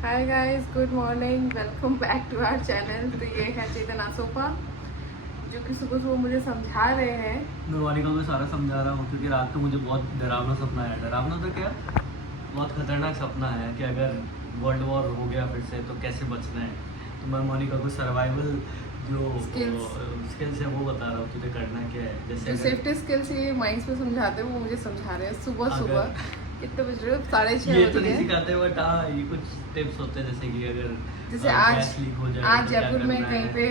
Hi guys, good morning, welcome back to our channel. तो ये है चेतन आसोपा जो कि सुबह सुबह मुझे समझा रहे हैं। मैं वानिका को सारा समझा रहा हूँ क्योंकि रात को मुझे बहुत डरावना सपना आया। डरावना तो क्या, बहुत खतरनाक सपना है कि अगर वर्ल्ड वॉर हो गया फिर से तो कैसे बचना है। तो मैं मोनिका को सर्वाइवल जो स्किल्स है वो बता रहा हूँ, तुझे करना क्या है। जैसे जो सेफ्टी स्किल्स ये माइंड्स में समझाते हैं वो मुझे समझा रहे हैं सुबह अगर सुबह। कितने बज रहे हो? 6:30 ये बज तो नहीं गए। सिखाते बट हाँ ये कुछ टिप्स होते हैं जैसे कि अगर जैसे आज गैस लीक हो जाए आज तो क्या जयपुर में करना कहीं है। पे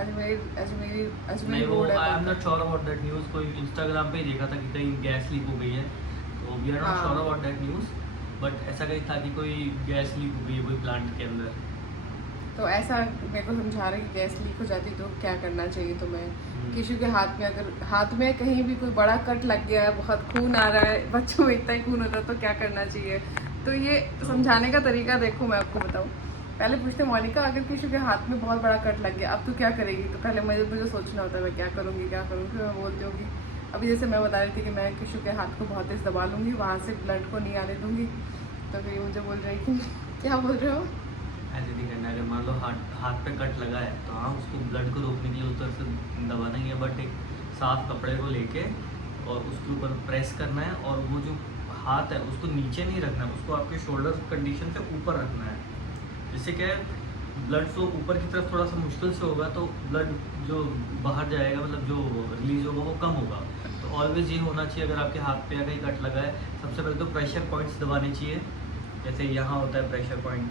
अजमेर नहीं वो रोड है आई वहाँ एम पे। Not sure about that news, कोई इंस्टाग्राम पे ही देखा था कि कहीं गैस लीक हो गई है। तो वी आर नॉट श्योर हाँ, अबाउट दैट न्यूज़, बट ऐसा कहीं था कि कोई गैस लीक हो गई है कोई प्लांट के अंदर। तो ऐसा मेरे को समझा रहे कि गैस लीक हो जाती तो क्या करना चाहिए। तो मैं किसी के हाथ में, अगर हाथ में कहीं भी कोई बड़ा कट लग गया है, बहुत खून आ रहा है, बच्चों में इतना ही खून होता है, तो क्या करना चाहिए। तो ये तो समझाने का तरीका देखो, मैं आपको बताऊँ। पहले पूछते मोनिका, अगर किसी के हाथ में बहुत बड़ा कट लग गया अब तो क्या करेगी। तो पहले मुझे सोचना होता है मैं क्या करूँगी। फिर मैं बोलती हूँ कि अभी जैसे मैं बता रही थी कि मैं किसी के हाथ को बहुत तेज दबा लूँगी, वहाँ से ब्लड को नहीं आने दूँगी। तो फिर मुझे बोल रही कि क्या बोल रहे हो। ऐसे नहीं करना है। अगर मान लो हाथ हाथ पे कट लगा है तो हाँ उसको ब्लड को रोकने के लिए उस तरफ से दबाना ही है, बट एक साफ कपड़े को लेके और उसके ऊपर प्रेस करना है। और वो जो हाथ है उसको नीचे नहीं रखना है, उसको आपके शोल्डर कंडीशन से ऊपर रखना है। जिससे क्या है, ब्लड फ्लो ऊपर की तरफ थोड़ा सा मुश्किल से होगा तो ब्लड जो बाहर जाएगा, मतलब जो रिलीज होगा वो कम होगा। तो ऑलवेज ये होना चाहिए, अगर आपके हाथ पे या कहीं कट लगा है, सबसे पहले तो प्रेशर पॉइंट्स दबाने चाहिए। जैसे यहाँ होता है प्रेशर पॉइंट,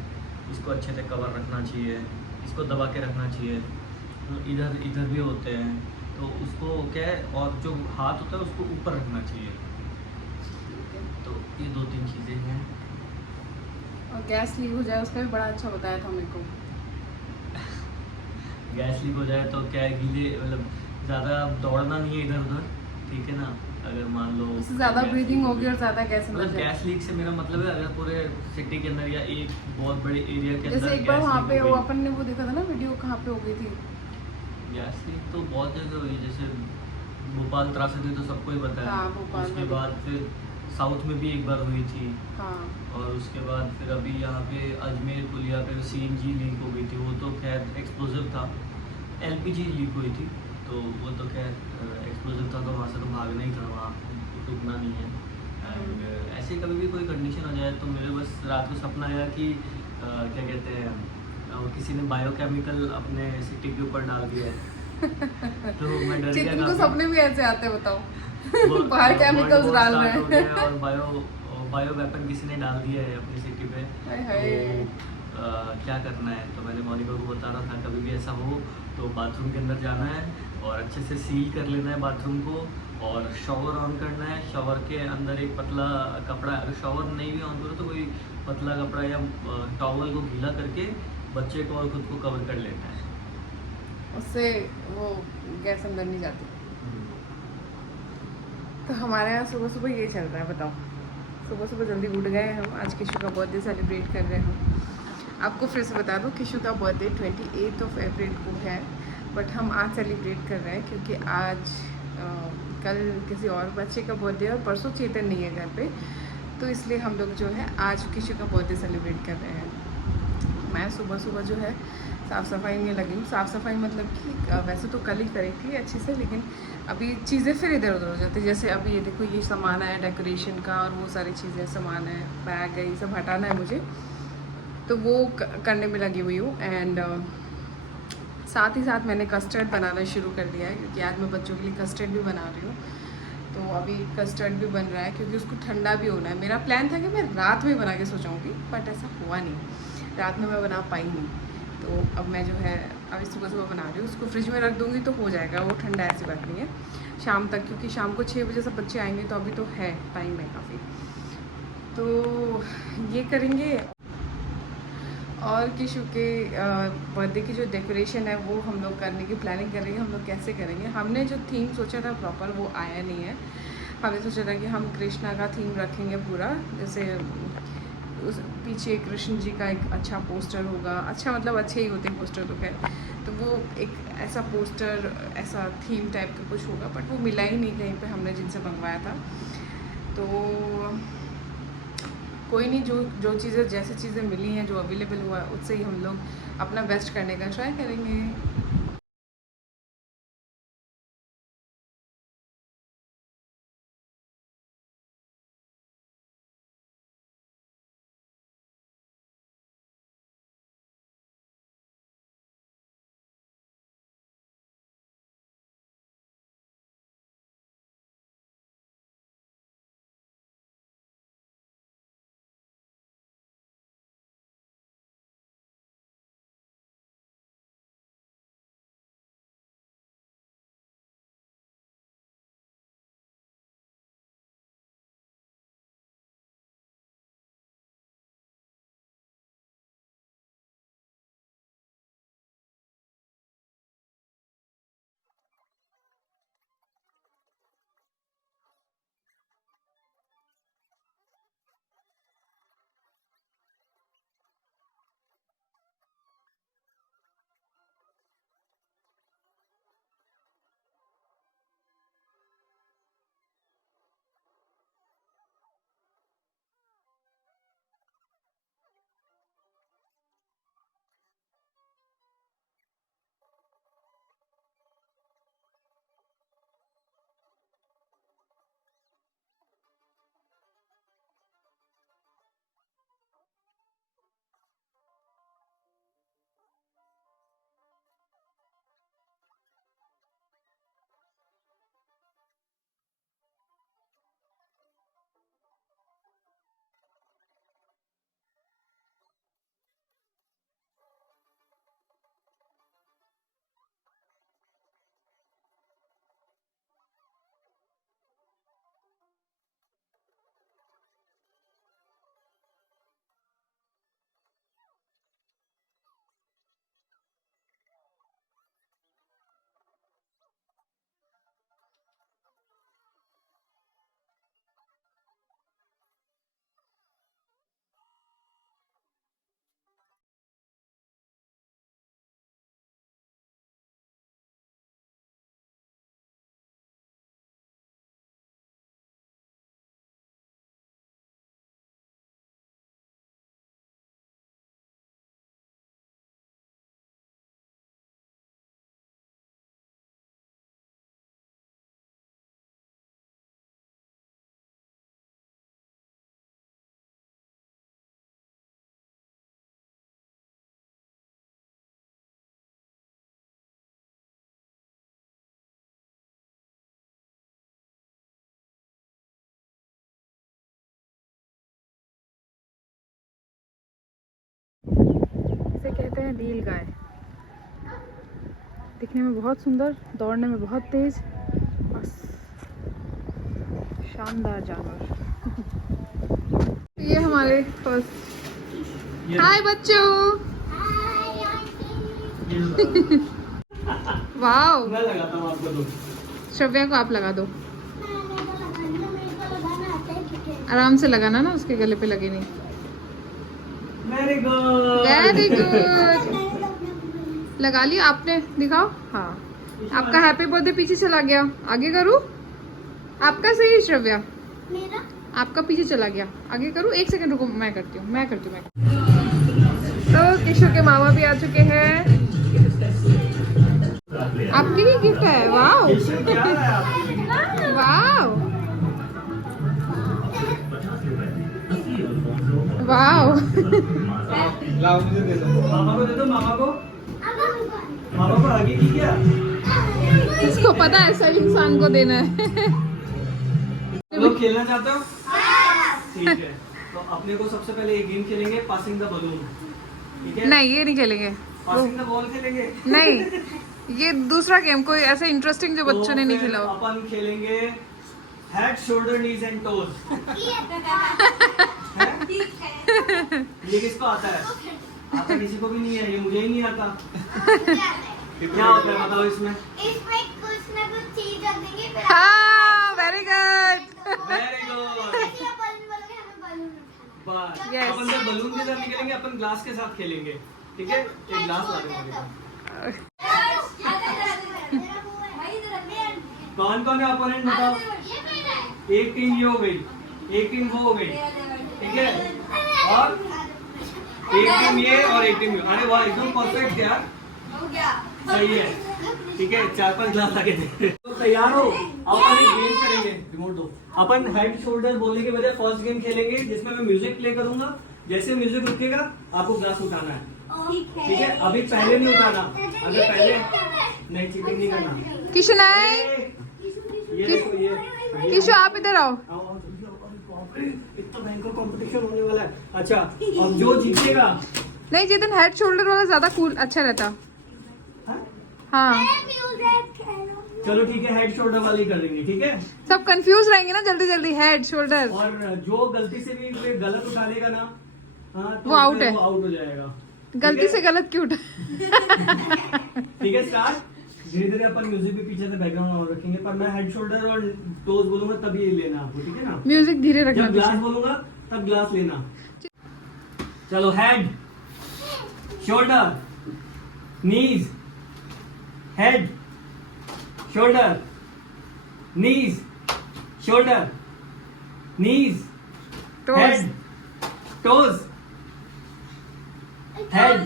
इसको अच्छे से कवर रखना चाहिए, इसको दबा के रखना चाहिए। तो इधर इधर भी होते हैं तो उसको क्या है, और जो हाथ होता है उसको ऊपर रखना चाहिए। तो ये दो तीन चीज़ें हैं। और गैस लीक हो जाए उसका भी बड़ा अच्छा बताया था मेरे को। गैस लीक हो जाए तो क्या है, गीले मतलब ज़्यादा दौड़ना नहीं है इधर उधर, ठीक है ना। अगर मान लो उससे ज़्यादा गैस लीक ब्रीदिंग हो होगी गई, और ज़्यादा गैस अंदर मतलब जाएगी। गैस लीक से मेरा मतलब है अगर पूरे सिटी के अंदर या एक बहुत बड़े एरिया के जैसे अंदर एक बार गैस वहाँ लीक पे हो वो गई। अपन ने वो देखा था ना वीडियो, कहाँ पे हो गई थी। गैस लीक तो बहुत जगह हुई, जैसे भोपाल त्रासदी तो सबको ही पता है। हाँ, भोपाल उसके में भी। बाद फिर साउथ में भी एक बार हुई थी। हाँ, और उसके बाद फिर अभी यहाँ पे अजमेर पुलिया पे सीएनजी लीक हो गई थी, वो तो खैर एक्सप्लोजिव था। एलपीजी लीक हुई थी तो वो तो खैर एक्सप्लोजिव था, तो वहाँ से तो भागना ही था, वहाँ रुकना नहीं है। एंड ऐसे कभी भी कोई कंडीशन हो जाए तो मेरे बस रात को सपना आया कि क्या कहते हैं, किसी ने बायोकेमिकल अपने सिटी के ऊपर डाल दिया है। तो मैं डर गया चेतन को काफ़ी। सपने भी ऐसे आते हैं, बताओ। बाहर वर्ल्ड केमिकल्स वॉर डाल स्टार्ट रहे हो गया है हैं। और बायो वेपन किसी ने डाल दिया है अपनी सिटी पे। हाय तो हाय। क्या करना है, तो मैंने मोनिका को बता रहा था कभी भी ऐसा हो तो बाथरूम के अंदर जाना है और अच्छे से सील कर लेना है बाथरूम को, और शॉवर ऑन करना है। शॉवर के अंदर एक पतला कपड़ा, अगर शॉवर नहीं भी ऑन करो तो कोई पतला कपड़ा या टॉवल को गीला करके बच्चे को और खुद को कवर कर लेना है। उससे वो गैस अंदर नहीं जाती। तो हमारे यहाँ सुबह सुबह ये चल रहा है, बताओ। सुबह सुबह जल्दी उठ गए हम, आज किशु का बर्थडे सेलिब्रेट कर रहे हैं हम। आपको फिर से बता दूं, किशु का बर्थडे 28 अप्रैल को है, बट हम आज सेलिब्रेट कर रहे हैं क्योंकि आज कल किसी और बच्चे का बर्थडे है और परसों चेतन नहीं है घर पे। तो इसलिए हम लोग जो है आज किशु का बर्थडे सेलिब्रेट कर रहे हैं। मैं सुबह सुबह जो है साफ़ सफाई में लगी हूँ। साफ़ सफाई मतलब कि वैसे तो कल ही करी थी अच्छे से, लेकिन अभी चीज़ें फिर इधर उधर हो जाती है। जैसे अभी ये देखो, ये सामान है डेकोरेशन का और वो सारी चीज़ें सामान है, बैग है, ये सब हटाना है मुझे, तो वो करने में लगी हुई हूँ। एंड साथ ही साथ मैंने कस्टर्ड बनाना शुरू कर दिया है क्योंकि आज मैं बच्चों के लिए कस्टर्ड भी बना रही हूँ। तो अभी कस्टर्ड भी बन रहा है क्योंकि उसको ठंडा भी होना है। मेरा प्लान था कि मैं रात में बना के सोचाऊँगी, बट ऐसा हुआ नहीं, रात में मैं बना पाई नहीं। तो अब मैं जो है अभी सुबह सुबह बना रही हूँ, उसको फ्रिज में रख दूँगी तो हो जाएगा, वो ठंडा ऐसी बात नहीं है। शाम तक, क्योंकि शाम को 6 बजे सब बच्चे आएंगे, तो अभी तो है, टाइम है काफ़ी। तो ये करेंगे। और किशु के बर्थडे की जो डेकोरेशन है वो हम लोग करने की प्लानिंग कर रहे हैं। हम लोग कैसे करेंगे, हमने जो थीम सोचा था प्रॉपर वो आया नहीं है। हमने सोचा था कि हम कृष्णा का थीम रखेंगे पूरा, जैसे उस पीछे कृष्ण जी का एक अच्छा पोस्टर होगा। अच्छा मतलब अच्छे ही होते हैं पोस्टर तो खैर, तो वो एक ऐसा पोस्टर, ऐसा थीम टाइप का कुछ होगा, बट वो मिला ही नहीं कहीं पे हमने जिनसे मंगवाया था। तो कोई नहीं, जो चीज़ें जैसी चीज़ें मिली हैं, जो अवेलेबल हुआ है, उससे ही हम लोग अपना बेस्ट करने का ट्राई करेंगे। इसे कहते हैं नील गाय। दिखने में बहुत सुंदर, दौड़ने में बहुत तेज, बस शानदार जानवर। ये हमारे फर्स्ट। हाय बच्चों। वाओ। मैं लगाता हूँ आपको दो। श्रव्या को आप लगा दो। आराम से लगाना ना, उसके गले पे लगे नहीं। Very good, very good. लगा लिया आपने, दिखाओ। हाँ, आपका हैप्पी बर्थडे पीछे चला गया, आगे करूँ? आपका सही श्रव्या, मेरा आपका पीछे चला गया, आगे करूँ? 1 सेकंड रुको, मैं करती हूँ। तो किशोर के मामा भी आ चुके हैं। आपके लिए गिफ्ट है। Wow wow wow. लाओ मुझे दे दो। मामा को दे दो, मामा को आगे की क्या? इसको पता है सही इंसान को देना है। लोग खेलना चाहते हो? ठीक है, तो अपने को सबसे पहले एक गेम खेलेंगे, पासिंग द बलून। ठीक है? नहीं, ये नहीं खेलेंगे। पासिंग द बॉल खेलेंगे? नहीं, ये दूसरा गेम, कोई ऐसा इंटरेस्टिंग जो बच्चों ने नहीं खेला हो। अपन खेलेंगे head, shoulder, knees and toes. ये किसको आता है? आता किसी को भी नहीं है, ये मुझे ही नहीं आता। क्या होता है बताओ इसमें? इसमें कुछ ना कुछ चीज रख देंगे, फिर हाँ, वेरी गुड। Very good. ऐसे आप बलून बोलोगे, हमें बलून उठाना। बस Yes. अपन जब बलून के साथ खेलेंगे, अपन ग्लास के साथ खेलेंगे। ठीक है, एक ग्लास ला देंगे। कौन कौन है अपोनेंट बताओ? एक टीम ये हो गई, एक टीम वो हो गई, ठीक है, और एक टीम ये और एक टीम ये। अरे वाह, एकदम परफेक्ट यार, सही है, ठीक है। 4-5 ग्लास लगे थे। तो तैयार हो, अपन एक गेम करेंगे, रिमोट दो। अपन हेड शोल्डर बोलने के बजाय फर्स्ट गेम खेलेंगे, जिसमें मैं म्यूजिक प्ले करूंगा। जैसे म्यूजिक रुकेगा आपको ग्लास उठाना है, ठीक है। अभी पहले नहीं उठाना, अगर पहले नहीं, चीटिंग नहीं करना। किशन आए, ये देखो, ये किशु आप इधर आओ। इतना भयंकर कंपटीशन होने वाला है। अच्छा, अब जो जीतेगा, नहीं जितन हेड शोल्डर वाला ज्यादा कूल अच्छा रहता। हाँ चलो ठीक है, हेड शोल्डर वाली कर देंगे, ठीक है। सब कंफ्यूज रहेंगे ना, जल्दी जल्दी हेड शोल्डर। और जो गलती से भी कोई गलत उठा लेगा ना, हाँ, तो वो आउट है, वो आउट हो जाएगा। गलती से गलत क्यों उठा। ठीक है, स्टार्ट। धीरे धीरे अपन म्यूजिक भी पीछे से बैकग्राउंड ऑन रखेंगे, पर मैं हेड शोल्डर और टोज बोलूंगा तभी लेना आपको, ठीक है ना। म्यूजिक धीरे रखना। जब ग्लास बोलूंगा तब ग्लास लेना। चलो, head shoulder knees, head shoulder नीज, शोल्डर नीज, टोज, हेड टोज, हेड।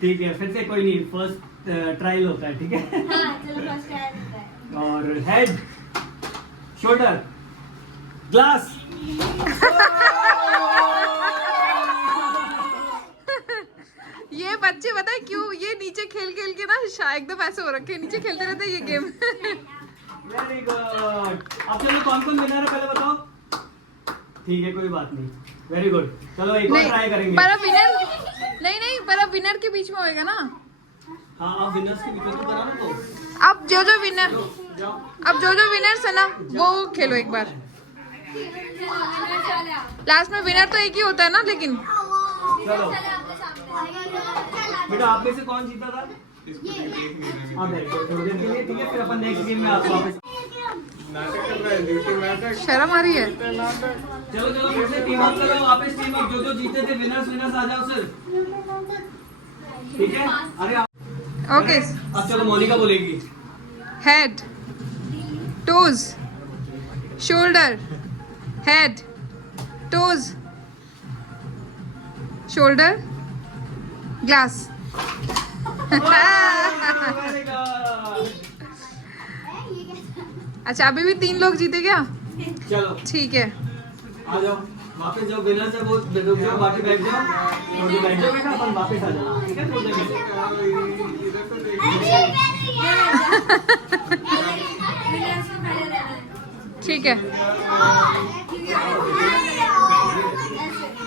ठीक है, फिर से कोई नहीं, फर्स्ट ट्रायल होता है, ठीक है। और हेड शोल्डर ग्लास। ये बच्चे पता है क्यों, ये नीचे खेल खेल के ना एकदम ऐसे हो रखे, नीचे खेलते रहते ये गेम। Very good. अब चलो, कौन कौन विनर है पहले बताओ। ठीक है, कोई बात नहीं, वेरी गुड। चलो एक और ट्राई करेंगे। पर अब विनर नहीं, पर अब विनर के बीच में होएगा ना। हाँ, अब विनर्स के बीच में तो करा ना, तो अब जो विनर, जाओ। अब जो विनर्स है ना वो खेलो एक बार। लास्ट में विनर तो एक ही होता है ना, लेकिन चलो बेटा, आप में से कौन जीता था? हाँ, थोड़ी देर के लिए, ठीक है। फिर अपन नेक्स्ट गेम में आपको वापस। शर्म आ रही है। चलो चलो, फिर से टीम अप करो, वापस टीम अप। जो जीते थे विनर्स आ जाओ सर, ठीक है। अरे ओके, अब चलो, मोनिका बोलेगी। Head toes shoulder, head toes shoulder glass. अच्छा, अभी भी 3 लोग जीते क्या? चलो ठीक है, आ जाओ वापस, जो विनर्स है वो रुक जाओ, बाकी बैठ जाओ, थोड़ी बैठ जाओ बेटा, अपन वापस आ जाओ, ठीक है। थोड़ी देर ठीक है।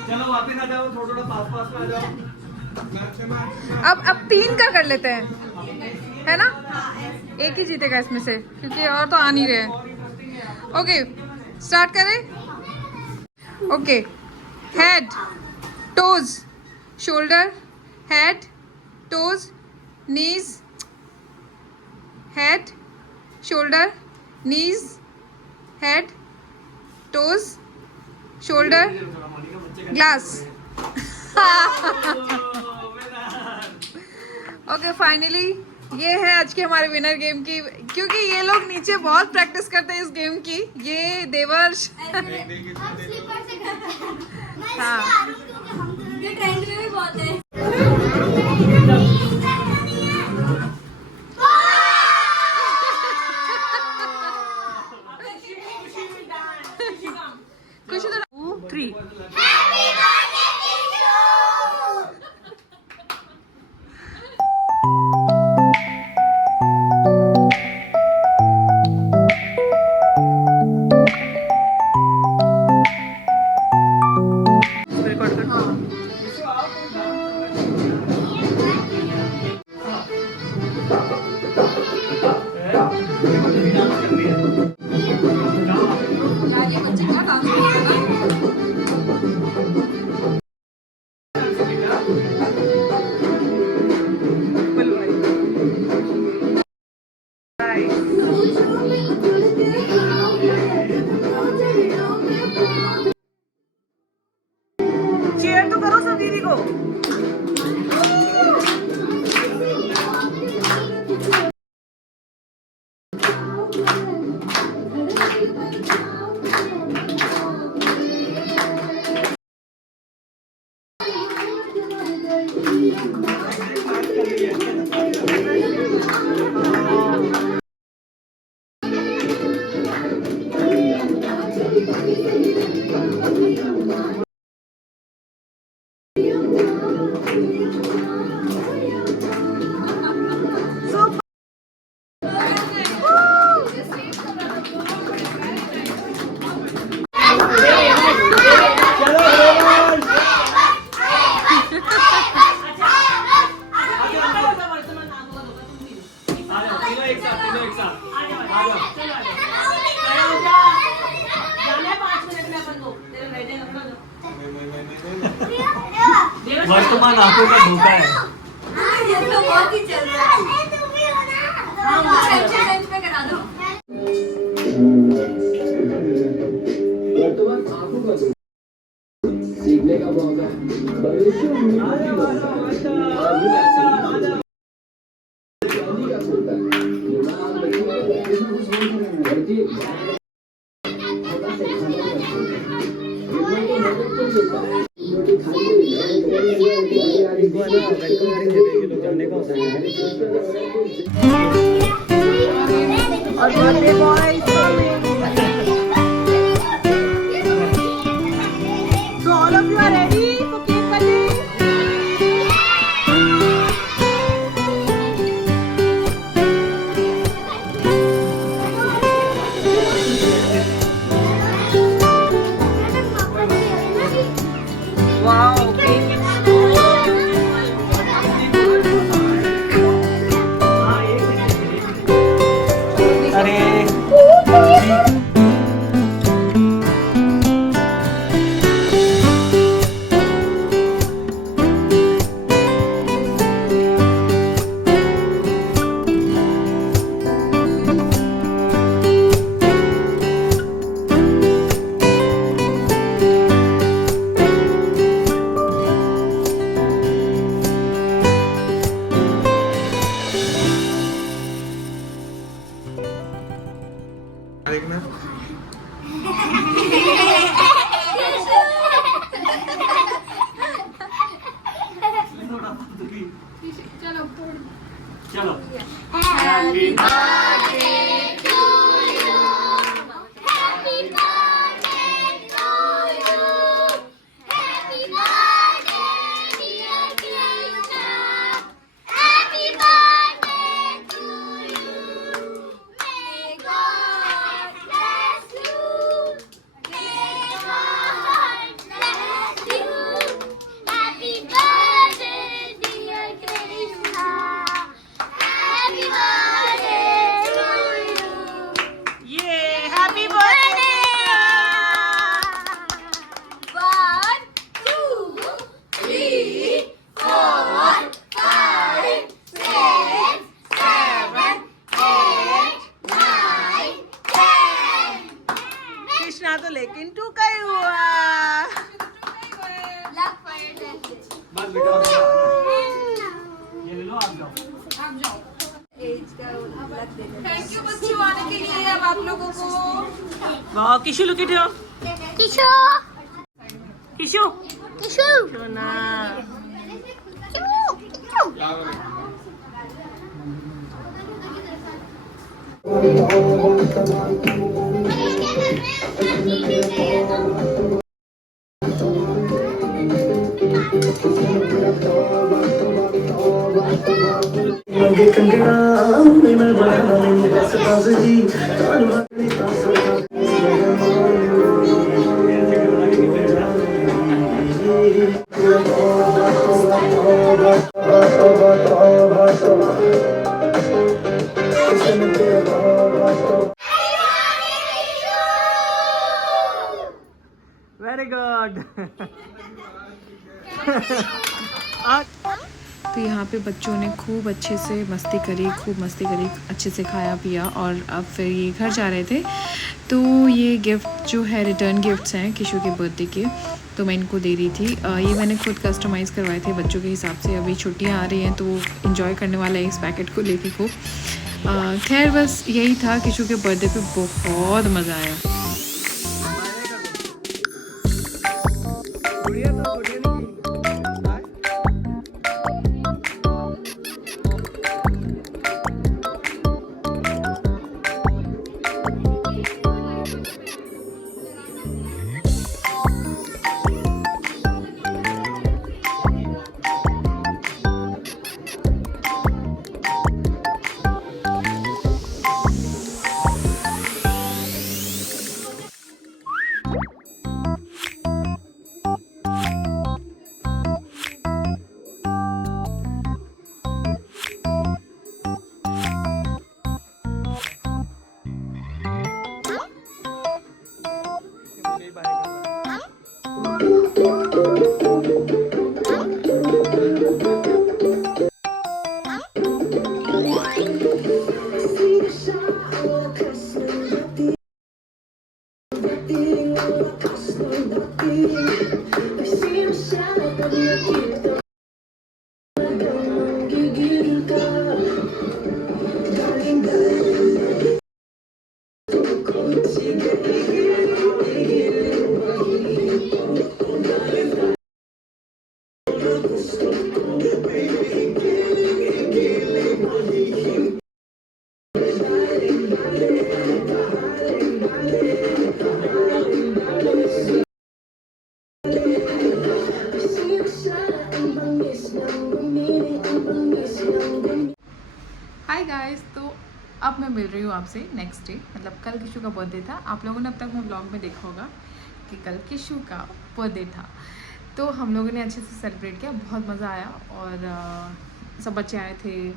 चलो वापस आ जाओ, थोड़ा पास में आ जाओ। अब 3 का कर लेते हैं, है ना। एक ही जीतेगा इसमें से, क्योंकि और तो आ नहीं रहे। ओके, स्टार्ट करें। Okay, head toes shoulder, head toes knees, head shoulder knees, head toes shoulder glass. Okay, finally ये है आज के हमारे विनर गेम की। क्योंकि ये लोग नीचे बहुत प्रैक्टिस करते हैं इस गेम की, ये देवर्ष। हाँ, ये ट्रेंड में भी बहुत है। कुछ 2, 3। चेयर तो करो सब दीदी को। वर्तमान आंखों का धोखा है। ये तो बहुत ही चल रहा है। हाँ, मुझे अच्छा रेंज पे करा दो। सीखने का मौका भविष्य और birthday boy so all of you are ready for cake cutting? Wow, cake is चलो Happy birthday to you. Happy birthday to you. Happy birthday, dear Krishna. Happy birthday to you. May God bless you. May God bless you. Happy birthday, dear Krishna. Happy birthday to you. yeah, happy birthday. 1, 2, 3, 4, 5, 6, 7, 8, 9, 10. Krishna तो लेकिन to का ही हुआ। Luck for your dentist. बस बेटा ये ले लो आप जाओ। थैंक यू बच्चों आने के लिए अब आप लोगों को। वाह Kishu look at your Kishu. Kishu Kishu. Sona very good. तो यहाँ पे बच्चों ने खूब अच्छे से मस्ती करी, अच्छे से खाया पिया और अब फिर ये घर जा रहे थे। तो ये गिफ्ट जो है रिटर्न गिफ्ट्स हैं किशु के बर्थडे के, तो मैं इनको दे रही थी। ये मैंने खुद कस्टमाइज़ करवाए थे बच्चों के हिसाब से। अभी छुट्टियाँ आ रही हैं तो वो इन्जॉय करने वाला है इस पैकेट को लेके खूब। खैर बस यही था, किशु के बर्थडे पे बहुत मज़ा आया। हाय गाइस, तो अब मैं मिल रही हूँ आपसे नेक्स्ट डे, मतलब कल किशु का बर्थडे था। आप लोगों ने अब तक मैं ब्लॉग में देखा होगा कि कल किशु का बर्थडे था। तो हम लोगों ने अच्छे से सेलिब्रेट किया, बहुत मज़ा आया और सब बच्चे आए थे।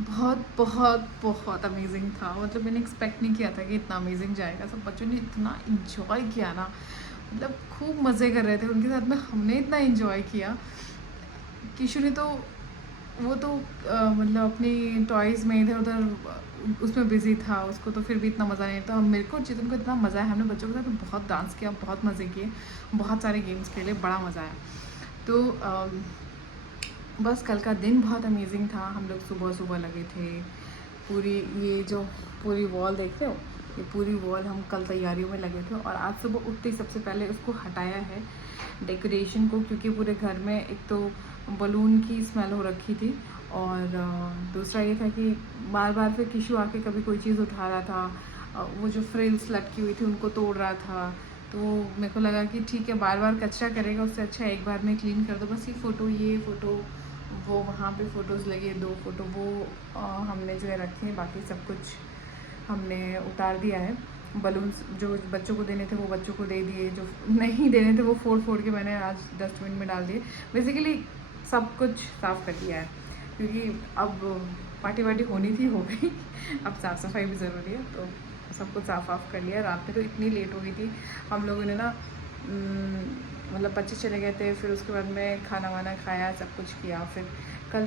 बहुत बहुत बहुत अमेजिंग था, मतलब मैंने एक्सपेक्ट नहीं किया था कि इतना अमेजिंग जाएगा। सब बच्चों ने इतना इन्जॉय किया ना, मतलब खूब मज़े कर रहे थे उनके साथ में। हमने इतना इन्जॉय किया। किशु ने तो वो तो मतलब अपनी टॉयज़ में इधर उधर उसमें बिज़ी था, उसको तो फिर भी इतना मज़ा नहीं था। मेरे को चेतन को इतना मज़ा आया, हमने बच्चों के साथ बहुत डांस किया, बहुत मज़े किए, बहुत सारे गेम्स खेले, बड़ा मज़ा आया। तो बस कल का दिन बहुत अमेजिंग था। हम लोग सुबह सुबह लगे थे, पूरी ये जो पूरी वॉल देख रहे हो, ये पूरी वॉल हम कल तैयारियों में लगे थे। और आज सुबह उठते ही सबसे पहले उसको हटाया है डेकोरेशन को, क्योंकि पूरे घर में एक तो बलून की स्मेल हो रखी थी और दूसरा ये था कि बार बार फिर किशु आके कभी कोई चीज़ उठा रहा था, वो जो फ्रिल्स लटकी हुई थी उनको तोड़ रहा था। तो मेरे को लगा कि ठीक है, बार बार कचरा करेगा उससे अच्छा एक बार में क्लीन कर दो। बस ये फ़ोटो वो वहाँ पे फ़ोटोज़ लगे, 2 फ़ोटो वो हमने जो है रखे हैं, बाकी सब कुछ हमने उतार दिया है। बलून्स जो बच्चों को देने थे वो बच्चों को दे दिए, जो नहीं देने थे वो फोड़ के मैंने आज डस्टबिन में डाल दिए। बेसिकली सब कुछ साफ़ कर दिया है, क्योंकि अब पार्टी वार्टी होनी थी, हो गई। अब साफ़ सफाई भी ज़रूरी है, तो सब कुछ साफ़ कर लिया। रात में तो इतनी लेट हो गई थी, हम लोगों ने ना मतलब बच्चे चले गए थे, फिर उसके बाद में खाना वाना खाया, सब कुछ किया। फिर कल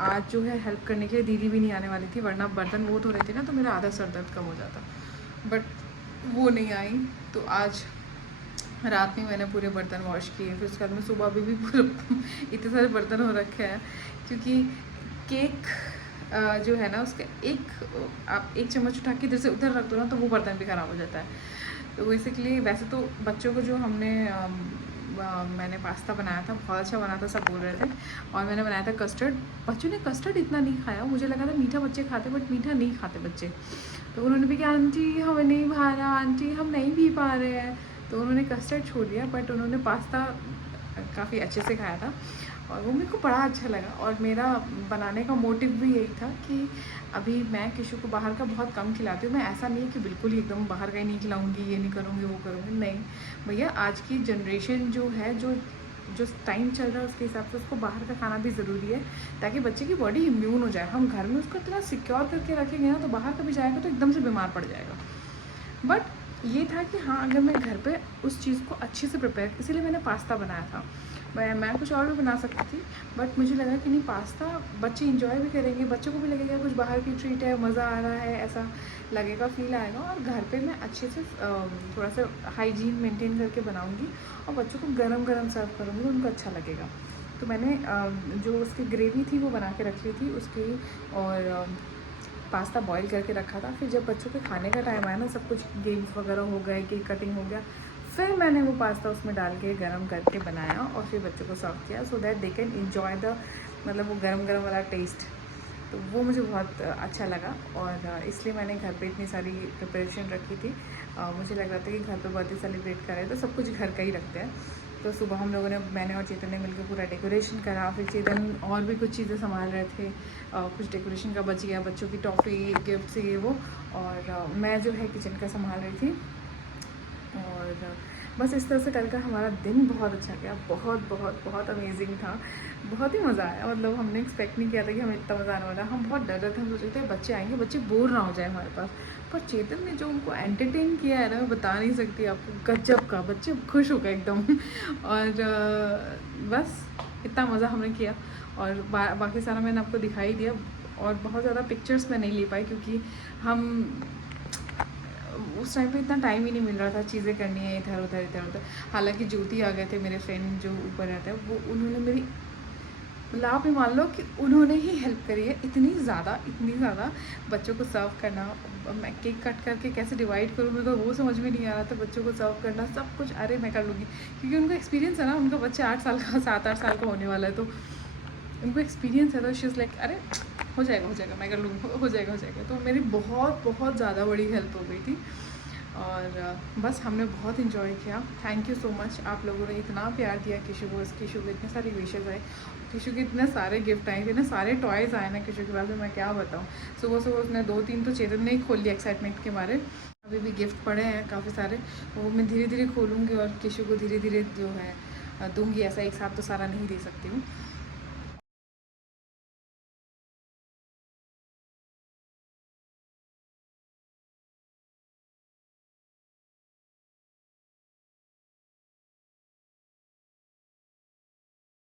आज जो है हेल्प करने के लिए दीदी भी नहीं आने वाली थी, वरना बर्तन वो धो रहे थे ना तो मेरा आधा सर दर्द कम हो जाता, बट वो नहीं आई। तो आज रात में मैंने पूरे बर्तन वॉश किए, फिर उसके बाद में सुबह भी पूरे इतने सारे बर्तन हो रखे हैं, क्योंकि केक जो है ना उसका आप एक चम्मच उठा के इधर से उधर रख दो ना तो वो बर्तन भी ख़राब हो जाता है। तो बेसिकली वैसे तो बच्चों को जो मैंने पास्ता बनाया था बहुत अच्छा बना था, सब बोल रहे थे। और मैंने बनाया था कस्टर्ड। बच्चों ने कस्टर्ड इतना नहीं खाया, मुझे लगा था मीठा बच्चे खाते, बट मीठा नहीं खाते बच्चे। तो उन्होंने भी कहा आंटी हमें नहीं भा रहा, आंटी हम नहीं पी पा रहे हैं, तो उन्होंने कस्टर्ड छोड़ दिया। बट उन्होंने पास्ता काफ़ी अच्छे से खाया था और वो मेरे को बड़ा अच्छा लगा। और मेरा बनाने का मोटिव भी यही था कि अभी मैं किशु को बाहर का बहुत कम खिलाती हूँ। मैं ऐसा नहीं है कि बिल्कुल ही एकदम बाहर का ही नहीं खिलाऊंगी, ये नहीं करूँगी, वो करूँगी, नहीं भैया। आज की जनरेशन जो है, जो टाइम चल रहा है उसके हिसाब से उसको बाहर का खाना भी ज़रूरी है, ताकि बच्चे की बॉडी इम्यून हो जाए। हम घर में उसको इतना सिक्योर करके रखेंगे ना, तो बाहर कभी जाएगा तो एकदम से बीमार पड़ जाएगा। बट ये था कि हाँ, अगर मैं घर पे उस चीज़ को अच्छे से प्रिपेयर, इसीलिए मैंने पास्ता बनाया था। मैं कुछ और भी बना सकती थी, बट मुझे लगा कि नहीं, पास्ता बच्चे इंजॉय भी करेंगे, बच्चों को भी लगेगा कुछ बाहर की ट्रीट है, मज़ा आ रहा है, ऐसा लगेगा, फील आएगा। और घर पे मैं अच्छे से थोड़ा सा हाइजीन मेंटेन करके बनाऊंगी और बच्चों को गरम गरम सर्व करूँगी, उनको अच्छा लगेगा। तो मैंने जो उसकी ग्रेवी थी वो बना के रख ली थी उसकी, और पास्ता बॉईल करके रखा था। फिर जब बच्चों के खाने का टाइम आया ना, सब कुछ गेम्स वगैरह हो गए, केक कटिंग हो गया, फिर मैंने वो पास्ता उसमें डाल के गरम करके बनाया और फिर बच्चों को सर्व किया, so that they can enjoy the मतलब वो गरम गरम वाला टेस्ट। तो वो मुझे बहुत अच्छा लगा और इसलिए मैंने घर पे इतनी सारी प्रिपरेशन रखी थी। मुझे लग रहा था कि घर पे बर्थडे सेलिब्रेट करें तो सब कुछ घर का ही रखते हैं। तो सुबह हम लोगों ने, मैंने और चेतन ने मिलकर पूरा डेकोरेशन करा। फिर चेतन और भी कुछ चीज़ें संभाल रहे थे, कुछ डेकोरेशन का बच गया, बच्चों की टॉफ़ी गिफ्ट्स ये वो, और मैं जो है किचन का संभाल रही थी। और बस इस तरह से कल का हमारा दिन बहुत अच्छा गया, बहुत बहुत बहुत अमेजिंग था, बहुत ही मज़ा आया। मतलब हमने एक्सपेक्ट नहीं किया था कि हमें इतना मज़ा आने वाला। हम बहुत डर रहे थे, हम सोच रहे थे बच्चे आएंगे, बच्चे बोर ना हो जाए हमारे पास, पर चेतन ने जो उनको एंटरटेन किया है ना, मैं बता नहीं सकती आपको, गजब का। बच्चे खुश हो गए एकदम। और बस इतना मज़ा हमने किया और बाकी सारा मैंने आपको दिखाई दिया। और बहुत ज़्यादा पिक्चर्स मैं नहीं ले पाई, क्योंकि हम उस टाइम पे इतना टाइम ही नहीं मिल रहा था, चीज़ें करनी है इधर उधर इधर उधर। हालांकि ज्योति आ गए थे मेरे फ्रेंड जो ऊपर रहते हैं, वो उन्होंने मेरी मतलब आप ही मान लो कि उन्होंने ही हेल्प करी है इतनी ज़्यादा। बच्चों को सर्व करना, मैं केक कट करके कैसे डिवाइड करूँ मेरे को वो समझ में नहीं आ रहा था। बच्चों को सर्व करना सब कुछ, अरे मैं कर लूँगी, क्योंकि उनको एक्सपीरियंस है ना, उनका बच्चा 8 साल का 7-8 साल का होने वाला है, तो उनको एक्सपीरियंस है। तो शी इज़ लाइक अरे हो जाएगा मैं कर लूँगी, हो जाएगा। तो मेरी बहुत ज़्यादा बड़ी हेल्प हो गई थी। और बस हमने बहुत इन्जॉय किया। थैंक यू सो मच, आप लोगों ने इतना प्यार दिया किशु को इतने सारे विशेज़ आए, किशु के इतने सारे गिफ्ट आए, इतने सारे टॉयज़ आए ना किशु के बाद में, मैं क्या बताऊँ। सुबह उसने 2-3 तो चेतन ने ही खोल लिया एक्साइटमेंट के मारे। अभी भी गिफ्ट पड़े हैं काफ़ी सारे, वो मैं धीरे धीरे खोलूँगी और किशु को धीरे धीरे जो है दूँगी। ऐसा एक साथ तो सारा नहीं दे सकती हूँ।